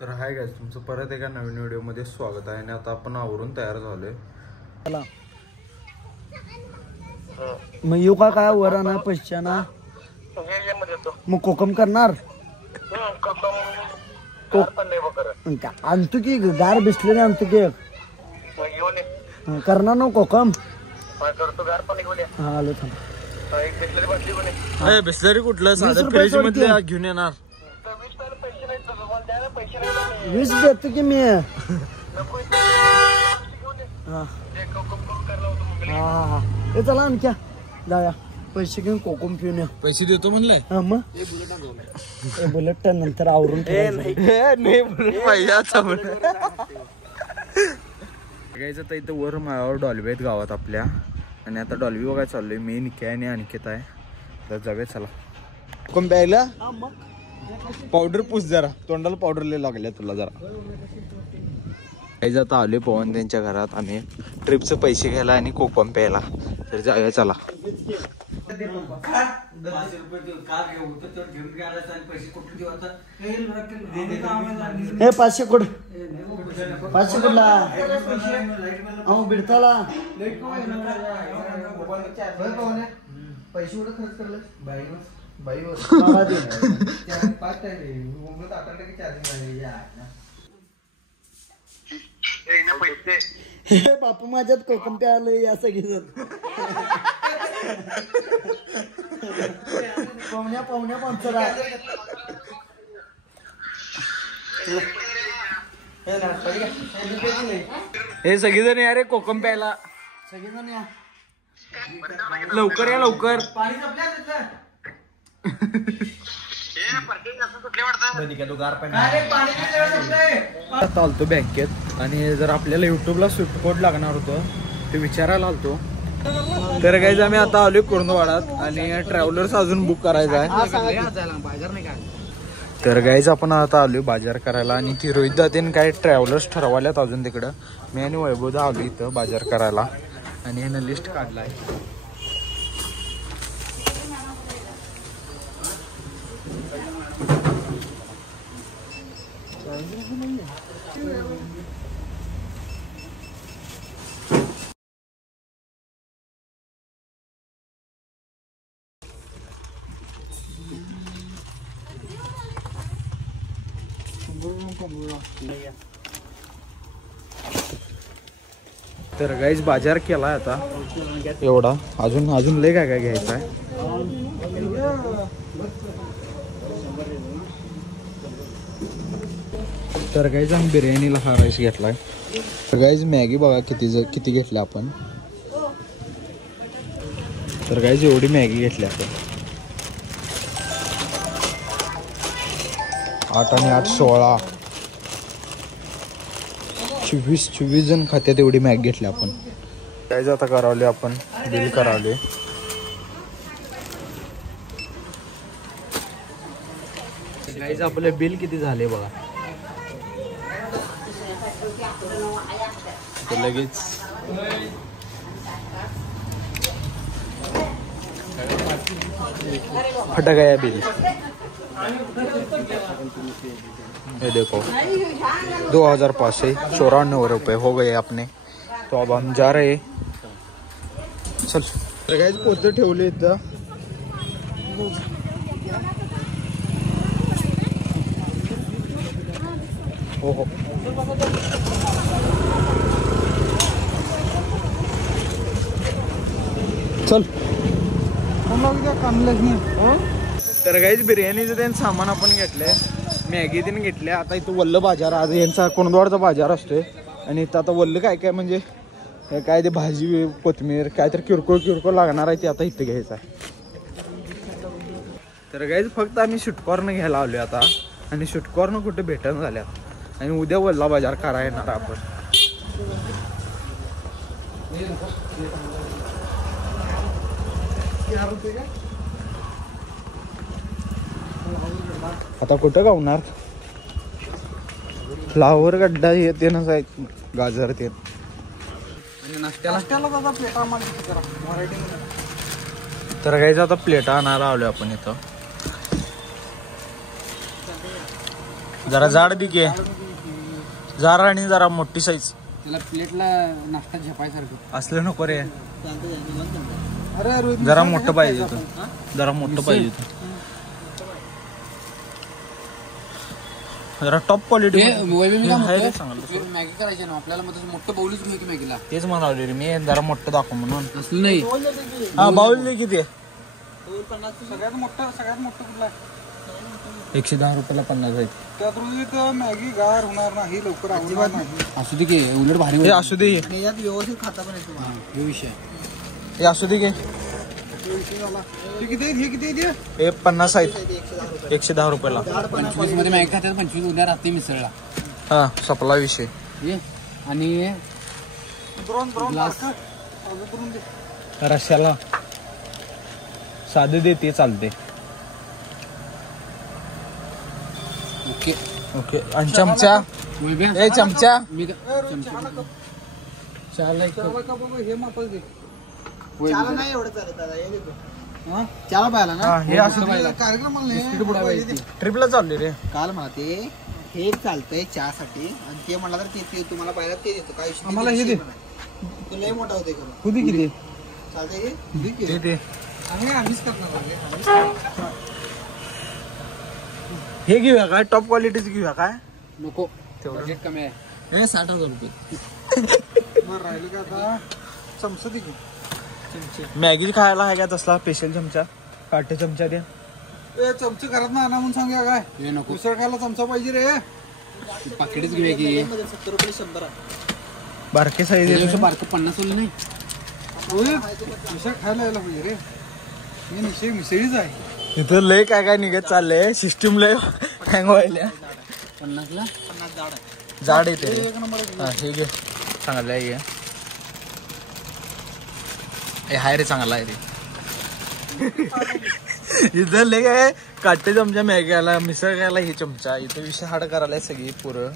तर hi guys, तुमचं परत एका नवीन व्हिडिओमध्ये स्वागत आहे. आणि आता आपण आवरून तयार झालोय. चला मग येऊ का काय वराना पैशाना मग कोकम करणार आणतो की गार बिसलेले आणतो की करणार ना कोकम हा आलो थांब. बिस्लरी कुठलं साधं फ्रीज मध्ये घेऊन येणार. 20 देतो की मी. हा हे चला आणख्या जाऊया पैसे घेऊन कोकम पिऊन या. पैसे देतो म्हणलंय. हा मग बुलेट नंतर आवरून गायचं तर इथं वर माळावर डॉल्बी आहेत गावात आपल्या. आणि आता डॉल्बी बघायला चाललोय मी, निक्या आणि अनिकेत आहे. तर जाऊया चला. कोण प्यायला पावडर पुस जरा, तोंडाला पावडर लय लागल्या तुला जरा. काही जाता आले पवन त्यांच्या घरात. आम्ही ट्रिपचे पैसे घ्यायला आणि कोकम प्यायला. तर जाऊया चला. हे 500 कोड 500 कोडला बिडताला पैसे कुठे खर्च करले हे बापू माझ्यात कोकम प्यायला या सगळी पाहुण्या पंचरा हे सगळीजण या रे कोकम प्यायला. सगळेजण या लवकर या लवकर. चालतो बँकेत आणि जर आपल्याला युट्यूबला स्विफ्ट कोड लागणार होतं ते विचारायला आलतो. तर गाईज आम्ही आता आलोय कुर्ंदवाडात आणि ट्रॅव्हलर्स अजून बुक करायचा आहे. तर गाईज आपण आता आलोय बाजार करायला आणि की रोहित दादेन काय ट्रॅव्हलर्स ठरवाल्यात अजून तिकडं. मी आणि वैभवदा आलो इथं बाजार करायला आणि ह्यानं लिस्ट काढलाय. तर गाईज बाजार केलाय आता एवढा. अजून लय काय घ्यायचं आहे. तर गाईज आम्ही बिर्याणीला हा राईस घेतलाय. तर गाईज मॅगी बघा किती घेतल्या आपण. तर गाईज एवढी मॅगी घेतली आपण. 8 आणि 8 16 24 जण खात्यात एवढी मॅग घेतली आपण. काय आता करावले आपण बिल करावले. गाईज आपले बिल किती झाले बघा. लगेच फटा गया बिल. ये देखो 2594 रुपये हो गए अपने. तो अब हम जा रहे. चल गाइस पोते ठेवले इथं. हो चल. तर गाईज बिर्याणीचं त्यांनी सामान आपण घेतलंय, मॅगी त्यांनी घेतल्या. आता इथं वल्ल बाजार, आज यांचा कुर्ंदवाडचा बाजार असतोय. आणि इथं आता वल्ल काय म्हणजे काय ते भाजी कोथिंबीर काय तर किरकोळ लागणार आहे ते आता इथं घ्यायचं आहे. तर गाईज फक्त आम्ही स्वीटकॉर्न घ्यायला आलोय आता. आणि स्वीटकॉर्न कुठे भेटण झाल्या. आणि उद्या वल्ला बाजार करा येणार आपण. आता कुठं गावणार. फ्लावर गड्डा येते ना साहेब, गाजर ते. तर गाईज आता प्लेटा आणायला आलोय आपण इथं. जरा जाड दिके जार आणि जरा मोठी साईज त्याला प्लेटला नाश्ता झेपायसारखं असलं नको रे. जरा मोठं पाहिजे होतं. जरा मोठं पाहिजे होतं. जरा टॉप क्वालिटी मॅगी करायची ना आपल्याला. मग मोठं बाउलच घेऊ की मॅगीला. तेच म्हणाले रे मी जरा मोठं दाखव म्हणून. असलं नाही. हा बाउल दे किती सगळ्यात मोठं कुठला 110 रुपयाला 50 आहेत. त्यात रोज मॅगी गार होणार नाही लवकर. असू दे की उलट भारी. हे असू दे व्यवस्थित खाता पण येतो हे विषय. हे असू दे की हे 50 आहेत 110 रुपयाला. 25 मध्ये मॅगी खात्यात 25 उद्या रात्री मिसळला. हा सपला विषय. आणि रश्याला साधे दे ते चालते. Okay okay. आणि चमचा ए चमचा चला पाहिला ना हे असं ट्रिपला चालले रे. काल मला ते हे चालतंय चहासाठी आणि ते म्हणलं तर ते तुम्हाला पाहिलं ते देतो काय आम्हाला हे दे. तुलाही मोठा होते करून खुदी किती चालतंय ते आम्हीच करणार. हे घेऊया काय टॉप क्वालिटीचं घेऊया काय. नको तेवढं बजेट कमी आहे. 60,000 रुपये राहिले का आता चमचा दे. मॅगी खायला आहे का तसला स्पेशल चमचा काटे चमचा दे. चमचे घरात ना आणा म्हणून सांगा काय. हे नको मिसळ खायला चमचा पाहिजे रे. पाकिटच घेऊया की 70 रुपये 100 बारके साईज बारक 50 वाली नाही. मिसळ खायला यायला पाहिजे रे. हे निश्चय मिसळीच आहे. इथं लय काय काय निघत चाललंय. सिस्टीम लय हँग व्हायला. 50 ला 50 जाड येते. हे घे चांगलं आहे. हे हाय रे चांगला आहे रे. इथं लय काय काटे चमचा मॅगी आला मिसळ खायला हे चमचा. इथं विषय हाड करायला सगळी पुरं.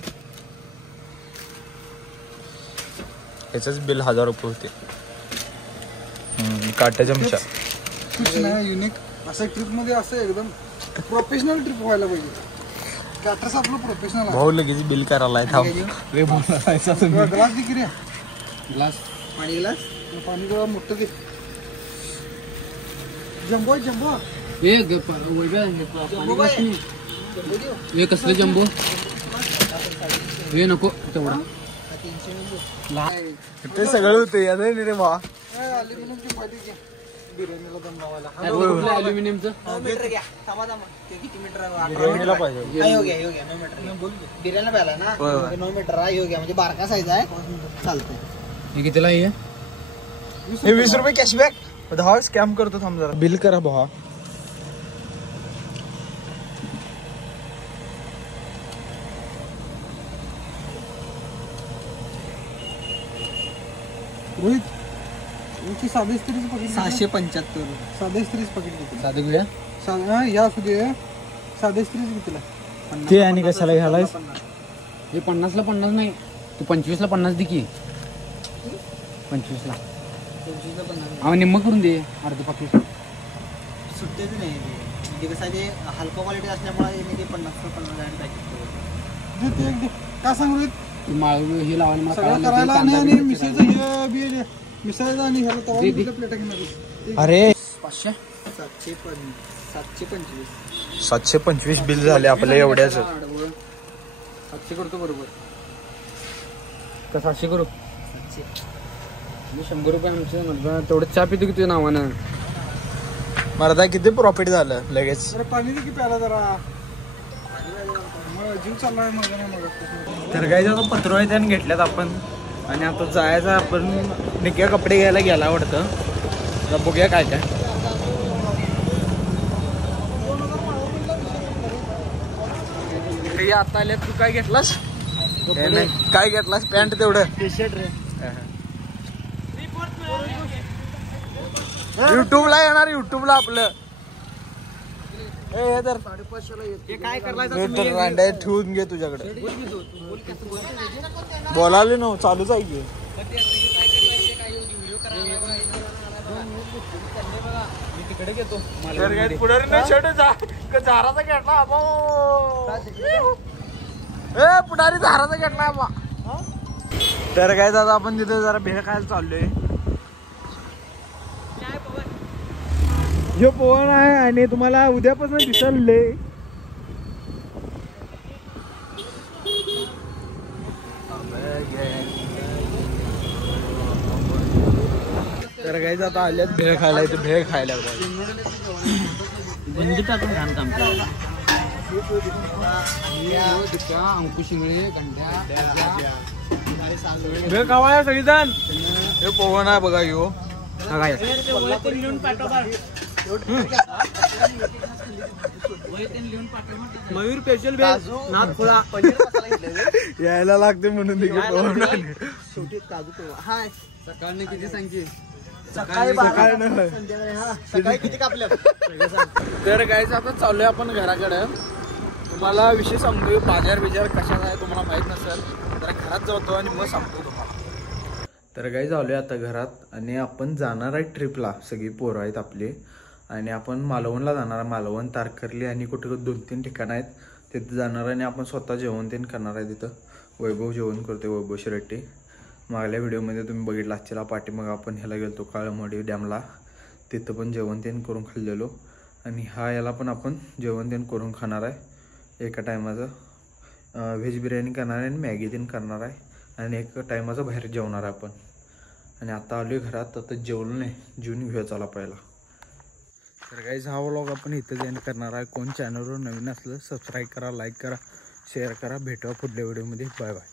याच बिल 1000 रुपये होते. काटे चमचा युनिक असं ट्रिप मध्ये असं एकदम प्रोफेशनल ट्रिप व्हायला पाहिजे. कॅटरस आपलं प्रोफेशनल भाऊ लगेच बिल करायला थांब. ग्लास दे की रे. ग्लास पाणी ग्लास पाणी जरा मोठं घे. जम्बो जम्बो हे कसलं जम्बो हे नको तेवढा. ते सगळं होते याद नाही रे बा. अल्युमिनियमचं किती मीटर बिर्याणीला पाहिजे. बिर्याणी पाहिला ना 9 मीटर आहे. म्हणजे बारका साईज आहे चालतंय. हे कितीला आहे. हे 20 रुपये कॅशबॅक. भावा स्कॅम करतो थांब जरा. बिल करा भावा. रोहित 730 पाकिट 675 730 पाकिट किती. साधे घेऊया या असू दे. 730 कितीला. ते आणि कशाला घ्यायलाय. हे 50 ला 50 नाही. तू 25 ला 50 दे की. 25 ला आम्ही निम्म करून दे. अर्ध पाकिट सुट्टेच नाही ते कसं आहे. ते हलका क्वालिटी असल्यामुळे ते 50 पॅकेट काय सांगू रोहित. हे लावायला मिसळचं आणि ह्याला प्लेटा घेणार. अरे 725 725 बिल झाले आपल्या एवढ्याच. 700 करतो बरोबर. का 700 करू. 100 रुपये आमचे तेवढं चहा पितो की तुझ्या नावानं. मला किती प्रॉफिट झालं लगेच. पाणी दे की प्याला जरा. जीव चाललाय माझा. तर काही आता पत्रोळे त्याने घेतल्यात आपण आणि आता जायचं आपण निक्या कपडे घ्यायला गेला वाटतं. तर बघूया काय काय. आता आल्यात. तू काय घेतलास. काय घेतलास. पॅन्ट तेवढं युट्यूबला येणार. युट्यूबला आपलं काय ठेवून घे तुझ्याकडे. बोलाले ना चालूच आहे की. तिकडे घेतो. पुढे शर्ट झाराचा घेतला. ए पुढारी झाडाचा घेतला बा. तर काय दादा आपण तिथे जरा भेळ खायला चाललोय. जो पवन आहे आणि तुम्हाला उद्यापासून दिसले. तर काय आता आल्यात भेळ खायला इथे भेळ खायला भेळ खावाय सगळीजण. हे पवन आहे बघा यो काय मयूर स्पेशल यायला लागते म्हणून शेवटी काजू हाय सकाळने किती सांगशील सकाळी किती कापल्या. तर गाईज आता चाललोय आपण घराकडे. तुम्हाला विषय सांगतोय बाजार बिजार कशाचा आहे तुम्हाला माहित नसेल तर घरात जातो आणि मग सांगतो तुम्हाला. तर गाईज आलोय आता घरात आणि आपण जाणार आहे ट्रिपला. सगळी पोरं आहेत आपली आणि आपण मालवणला जाणार आहे. मालवण तारकर्ली आणि कुठे 2-3 ठिकाणं आहेत तिथे जाणार आणि आपण स्वतः जेवण तेन करणार आहे. तिथं वैभव जेवण करते, वैभव शिरट्टी. मागल्या व्हिडिओमध्ये तुम्ही बघितला आजच्या पाठी मग आपण ह्याला गेलतो काळमडी डॅमला. तिथं पण जेवण तेन करून खाल्लेलो आणि याला पण आपण जेवण तेन करून खाणार आहे. एका टायमाचं व्हेज बिर्याणी करणार आहे आणि मॅगी तेन करणार आहे आणि एक टायमाचं बाहेर जेवणार आहे आपण. आणि आता आलो घरात. आता जेवलो नाही, जेवून घेऊया चला पहिला. तर गाईज हा व्लॉग आपण इथं एंड करणार आहे. कोण चॅनलवर नवीन असलं सबस्क्राईब करा, लाईक करा, शेअर करा. भेटूया पुढल्या व्हिडिओमध्ये. Bye bye.